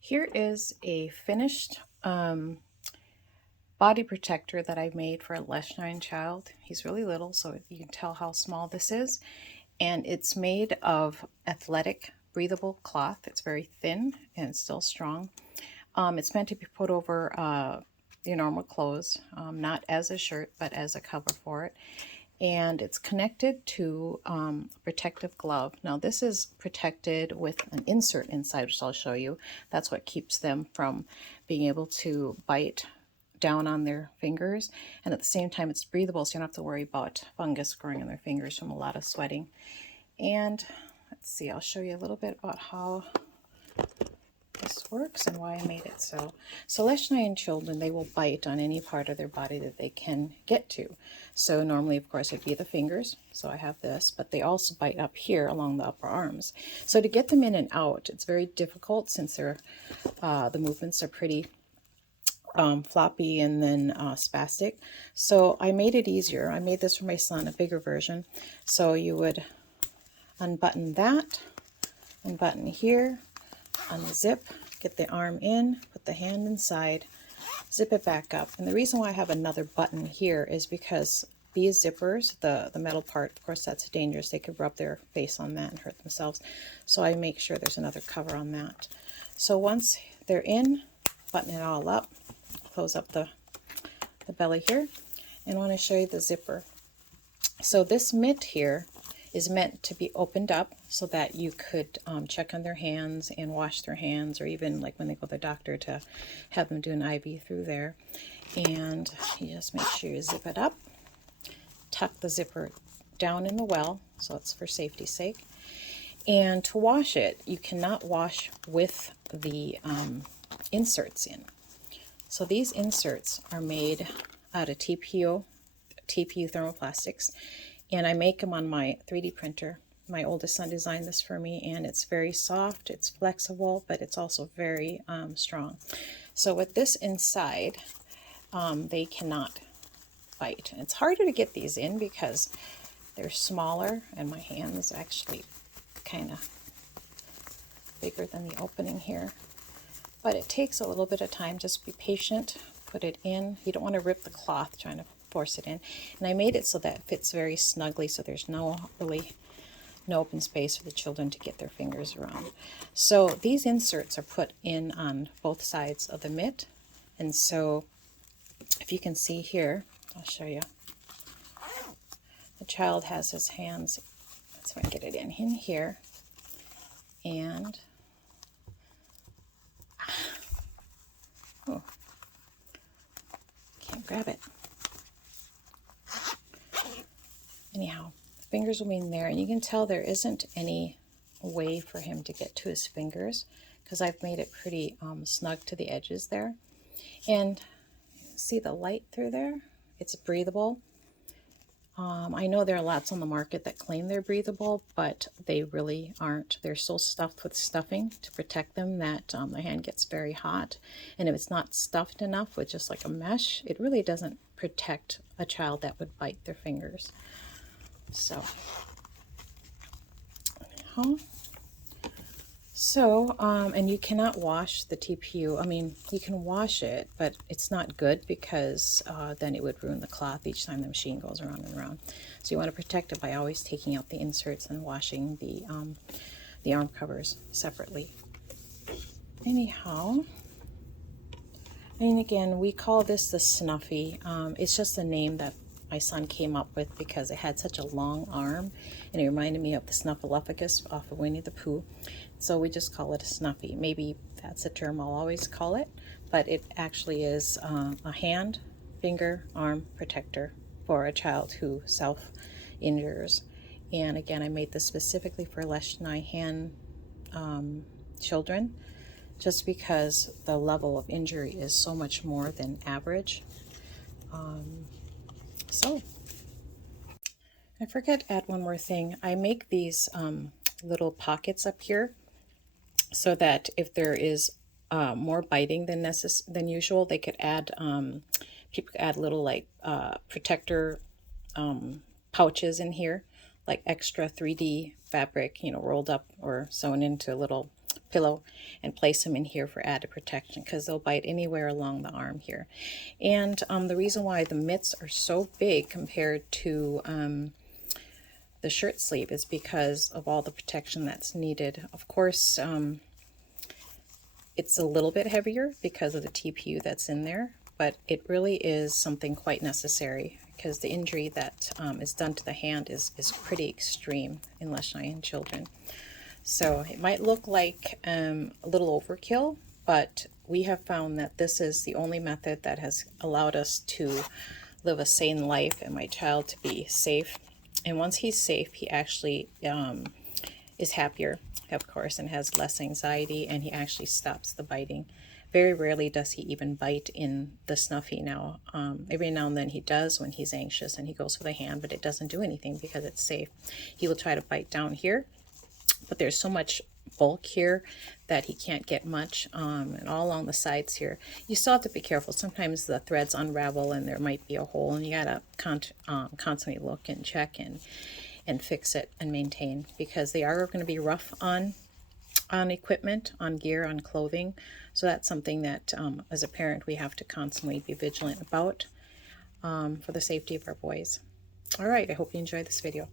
Here is a finished body protector that I made for a Leschine child. He's really little, so you can tell how small this is. And it's made of athletic, breathable cloth. It's very thin and still strong. It's meant to be put over your normal clothes, not as a shirt, but as a cover for it. And it's connected to a protective glove. Now this is protected with an insert inside, which I'll show you. That's what keeps them from being able to bite down on their fingers, and at the same time it's breathable, so you don't have to worry about fungus growing on their fingers from a lot of sweating. And let's see, I'll show you a little bit about how this works and why I made it so. So Leschine children, they will bite on any part of their body that they can get to. So normally, of course, it'd be the fingers. So I have this, but they also bite up here along the upper arms. So to get them in and out, it's very difficult since they're the movements are pretty floppy and then spastic. So I made it easier. I made this for my son, a bigger version. So you would unbutton that, unbutton here, unzip, get the arm in, put the hand inside, zip it back up. And the reason why I have another button here is because these zippers, the metal part, of course, that's dangerous. They could rub their face on that and hurt themselves. So I make sure there's another cover on that. So once they're in, button it all up, close up the belly here, and I want to show you the zipper. So this mitt here is meant to be opened up so that you could check on their hands and wash their hands, or even like when they go to the doctor to have them do an IV through there. And you just make sure you zip it up, tuck the zipper down in the well, so it's for safety's sake. And to wash it, you cannot wash with the inserts in. So these inserts are made out of TPU thermoplastics, and I make them on my 3D printer. My oldest son designed this for me, and it's very soft, it's flexible, but it's also very strong. So with this inside, they cannot bite. And it's harder to get these in because they're smaller, and my hand is actually kind of bigger than the opening here. But it takes a little bit of time. Just be patient, put it in. You don't want to rip the cloth trying to force it in. And I made it so that it fits very snugly, so there's no open space for the children to get their fingers around. So these inserts are put in on both sides of the mitt. And so if you can see here, I'll show you. The child has his hands, let's see if I can get it in here. And oh, can't grab it. Anyhow, the fingers will be in there, and you can tell there isn't any way for him to get to his fingers because I've made it pretty snug to the edges there. And see the light through there? It's breathable. I know there are lots on the market that claim they're breathable, but they really aren't. They're so stuffed with stuffing to protect them that the hand gets very hot. And if it's not stuffed enough with just like a mesh, it really doesn't protect a child that would bite their fingers. So, and you cannot wash the TPU. I mean, you can wash it, but it's not good because then it would ruin the cloth each time the machine goes around and around. So you want to protect it by always taking out the inserts and washing the arm covers separately. Anyhow, and again, we call this the Snuffy. It's just a name that my son came up with because it had such a long arm, and it reminded me of the Snuffleupagus off of Winnie the Pooh. So we just call it a Snuffy. Maybe that's a term I'll always call it, but it actually is a hand, finger, arm protector for a child who self-injures. And again, I made this specifically for Leschine hand children, just because the level of injury is so much more than average. So I forget to add one more thing. I make these little pockets up here so that if there is more biting than usual, they could add people could add little like protector pouches in here, like extra 3D fabric, rolled up or sewn into little pillow and place them in here for added protection, because they'll bite anywhere along the arm here. And the reason why the mitts are so big compared to the shirt sleeve is because of all the protection that's needed. Of course, it's a little bit heavier because of the TPU that's in there, but it really is something quite necessary, because the injury that is done to the hand is pretty extreme in Leishman children. So it might look like a little overkill, but we have found that this is the only method that has allowed us to live a sane life and my child to be safe. And once he's safe, he actually is happier, of course, and has less anxiety, and he actually stops the biting. Very rarely does he even bite in the snuffy now. Every now and then he does when he's anxious and he goes for the hand, but it doesn't do anything because it's safe. He will try to bite down here, but there's so much bulk here that he can't get much, and all along the sides here. You still have to be careful. Sometimes the threads unravel and there might be a hole, and you gotta constantly look and check and fix it and maintain, because they are going to be rough on equipment, on gear, on clothing. So that's something that as a parent we have to constantly be vigilant about for the safety of our boys. All right, I hope you enjoyed this video.